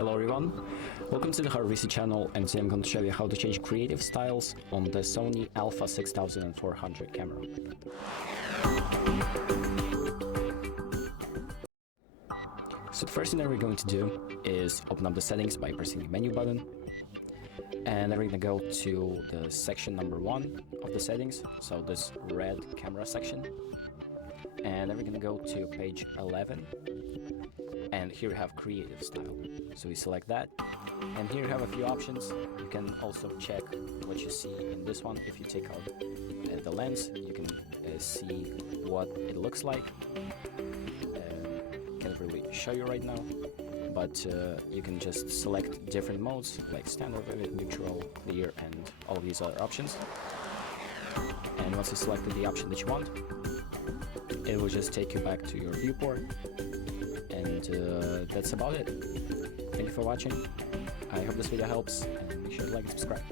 Hello everyone, welcome to the HardReset channel, and today I'm going to show you how to change creative styles on the SONY Alpha 6400 camera. So the first thing that we're going to do is open up the settings by pressing the menu button, and then we're going to go to the section number 1 of the settings, so this red camera section, and then we're going to go to page 11. And here we have creative style, so we select that, and here you have a few options. You can also check what you see in this one. If you take out the lens, you can see what it looks like. Can't really show you right now, but you can just select different modes like standard, vivid, neutral, clear, and all these other options. And once you selected the option that you want, it will just take you back to your viewport. And that's about it. Thank you for watching. I hope this video helps, and make sure to like and subscribe.